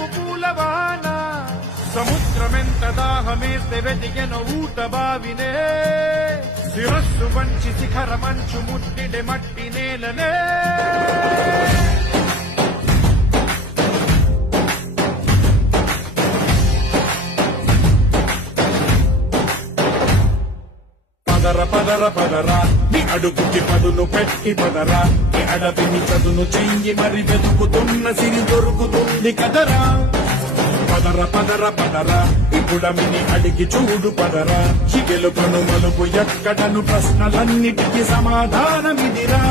వలపు పూలవాన సముద్రమెంత దాహమేస్తే వెతికెను ఊట బావినే శిరస్సు వంచి శిఖర మంచు ముట్టిడే మట్టి నేలనే పదర పదర పదరా నీ అడుగుకి పదును పెట్టి పదరా నీ అడవిని చదును చెయ్యి మరి వెతుకుతున్న సిరి దొరుకుతుంది కదరా పదర పదర పదరా ఇప్పుడమిని అడిగి చూడు పదరా ఈ గెలుపను మలుపు ఎక్కడను ప్రశ్నలన్నిటికీ సమాధానమిదిరా